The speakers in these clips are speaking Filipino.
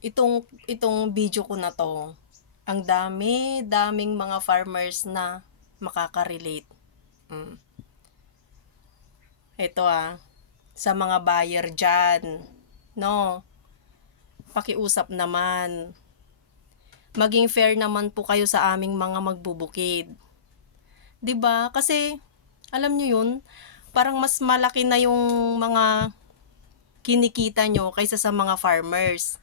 Itong video ko na 'to, ang daming mga farmers na makaka-relate. Hmm, Ito, sa mga buyer diyan, 'no, pakiusap naman. Maging fair naman po kayo sa aming mga magbubukid. 'Di ba? Kasi alam niyo 'yun, parang mas malaki na yung mga kinikita nyo kaysa sa mga farmers.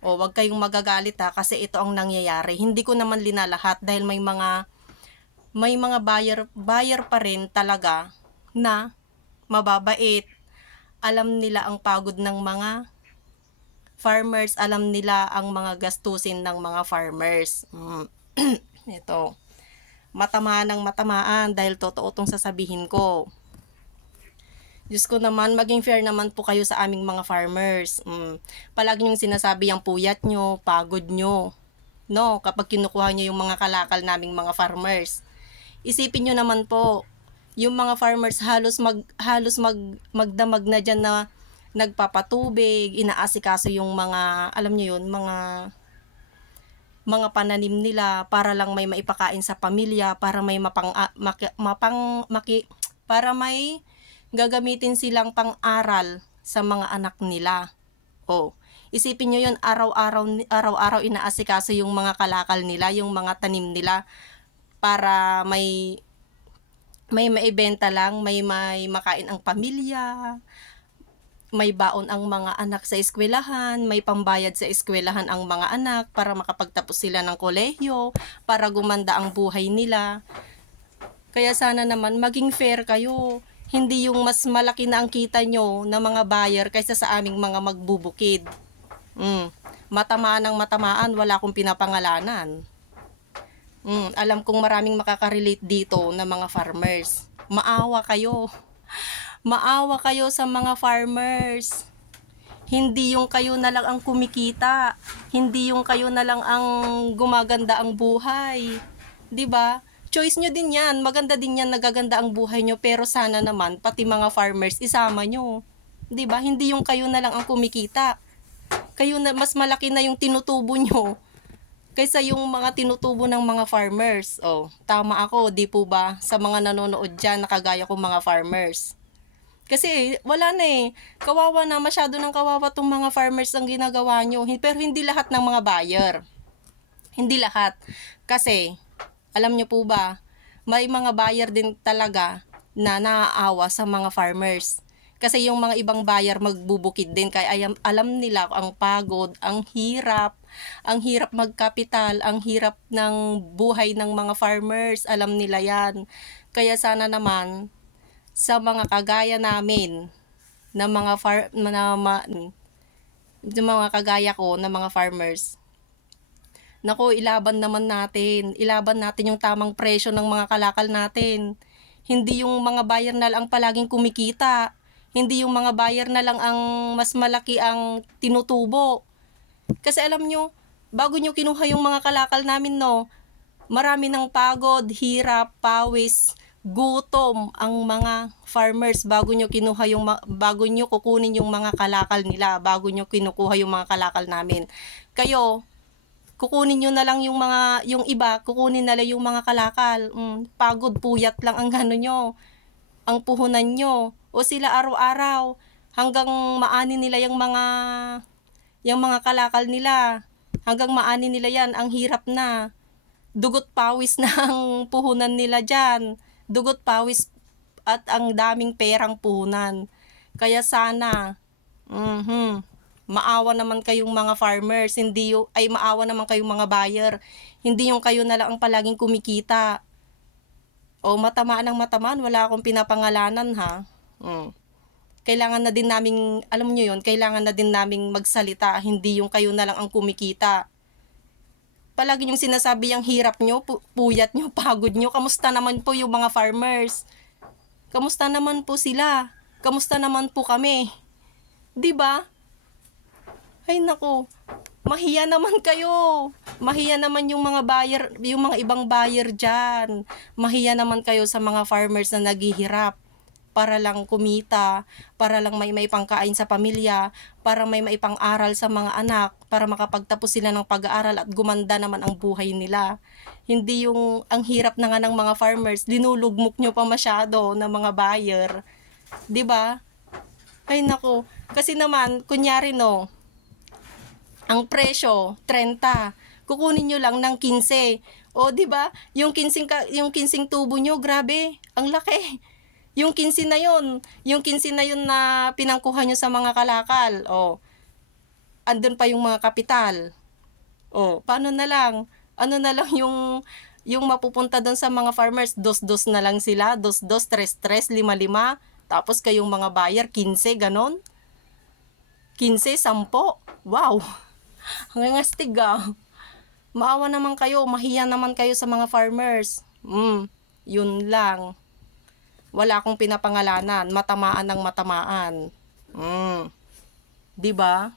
O wag kayong magagalit kasi ito ang nangyayari. Hindi ko naman linalahat dahil may mga buyer pa rin talaga na mababait. Alam nila ang pagod ng mga farmers, alam nila ang mga gastusin ng mga farmers. Ito, matamaan ng matamaan dahil totoo tong sasabihin ko. Diyos ko naman, maging fair naman po kayo sa aming mga farmers. Palagi niyong sinasabi ang puyat nyo, pagod nyo. No, kapag kinukuha nyo yung mga kalakal naming mga farmers. Isipin nyo naman po, yung mga farmers magdamag na dyan na nagpapatubig, inaasikaso yung mga, alam nyo yun, mga pananim nila para lang may maipakain sa pamilya, para may para may gagamitin silang pang-aral sa mga anak nila. Isipin nyo yun, araw-araw inaasikaso yung mga kalakal nila, yung mga tanim nila para may maibenta lang, may makain ang pamilya, may baon ang mga anak sa eskwelahan, may pambayad sa eskwelahan ang mga anak para makapagtapos sila ng kolehiyo, para gumanda ang buhay nila. Kaya sana naman maging fair kayo. Hindi yung mas malaki na ang kita nyo na mga buyer kaysa sa aming mga magbubukid. Matamaan ng matamaan, wala akong pinapangalanan. Alam kong maraming makaka-relate dito na mga farmers. Maawa kayo. Maawa kayo sa mga farmers. Hindi yung kayo na lang ang kumikita. Hindi yung kayo na lang ang gumaganda ang buhay. 'Di ba? Choice nyo din yan. Maganda din yan, nagaganda ang buhay nyo. Pero sana naman, pati mga farmers, isama nyo. 'Di ba? Hindi yung kayo na lang ang kumikita. Kayo na, mas malaki na yung tinutubo nyo kaysa yung mga tinutubo ng mga farmers. Tama ako, di po ba? Sa mga nanonood dyan, nakagaya kong mga farmers. Kasi wala na kawawa na, masyado ng kawawa tong mga farmers ang ginagawa nyo. Pero hindi lahat ng mga buyer. Hindi lahat. Kasi, alam nyo po ba, may mga buyer din talaga na naaawa sa mga farmers. Kasi yung mga ibang buyer magbubukid din kaya alam nila ang pagod, ang hirap magkapital, ang hirap ng buhay ng mga farmers, alam nila yan. Kaya sana naman sa mga kagaya namin na mga kagaya ko na mga farmers, nako, ilaban natin yung tamang presyo ng mga kalakal natin. Hindi yung mga buyer na lang palaging kumikita. Hindi yung mga buyer na lang ang mas malaki ang tinutubo. Kasi alam nyo, bago nyo kinuha yung mga kalakal namin, no, marami ng pagod, hirap, pawis, gutom ang mga farmers bago nyo kukunin yung mga kalakal nila, bago nyo kinukuha yung mga kalakal namin. Kayo, kukunin nyo na lang yung iba, kukunin na lang yung mga kalakal. Pagod, puyat lang ang nyo, ang puhunan nyo. O sila araw-araw hanggang maani nila yung mga kalakal nila. Hanggang maani nila yan, ang hirap na. Dugot pawis na ang puhunan nila dyan. Dugot pawis at ang daming perang puhunan. Kaya sana, maawa naman kayong mga farmers, maawa naman kayong mga buyer. Hindi yung kayo na lang ang palaging kumikita. Matamaan ng matamaan, wala akong pinapangalanan Kailangan na din naming, alam nyo yun, kailangan na din naming magsalita, hindi yung kayo na lang ang kumikita. Palagi yung sinasabi yung hirap nyo, puyat nyo, pagod nyo. Kamusta naman po yung mga farmers? Kamusta naman po sila? Kamusta naman po kami? 'Di ba? Ay nako, mahiya naman kayo. Mahiya naman yung mga buyer, yung mga ibang buyer dyan. Mahiya naman kayo sa mga farmers na naghihirap. para lang kumita, para lang may pangkain sa pamilya, para may maipang-aral sa mga anak, para makapagtapos sila ng pag-aaral at gumanda naman ang buhay nila. Hindi yung ang hirap na nga ng mga farmers, linulugmok nyo pa masyado ng mga buyer. 'Di ba? Ay nako, kasi naman kunyari no, ang presyo 30, kukunin nyo lang ng 15. O 'di ba? Yung 15 tubo nyo, grabe, ang laki. Yung 15 na yun, na pinangkuha nyo sa mga kalakal. O, andun pa yung mga kapital. O, paano na lang? Ano na lang yung mapupunta doon sa mga farmers, dos-dos na lang sila, dos-dos, tres-tres, lima-lima. Tapos kayong mga buyer, 15, ganon. 15, 10. Wow! Hanggang astig ah. Maawa naman kayo, mahiya naman kayo sa mga farmers. Yun lang. Wala akong pinapangalanan, matamaan ng matamaan. 'Di ba?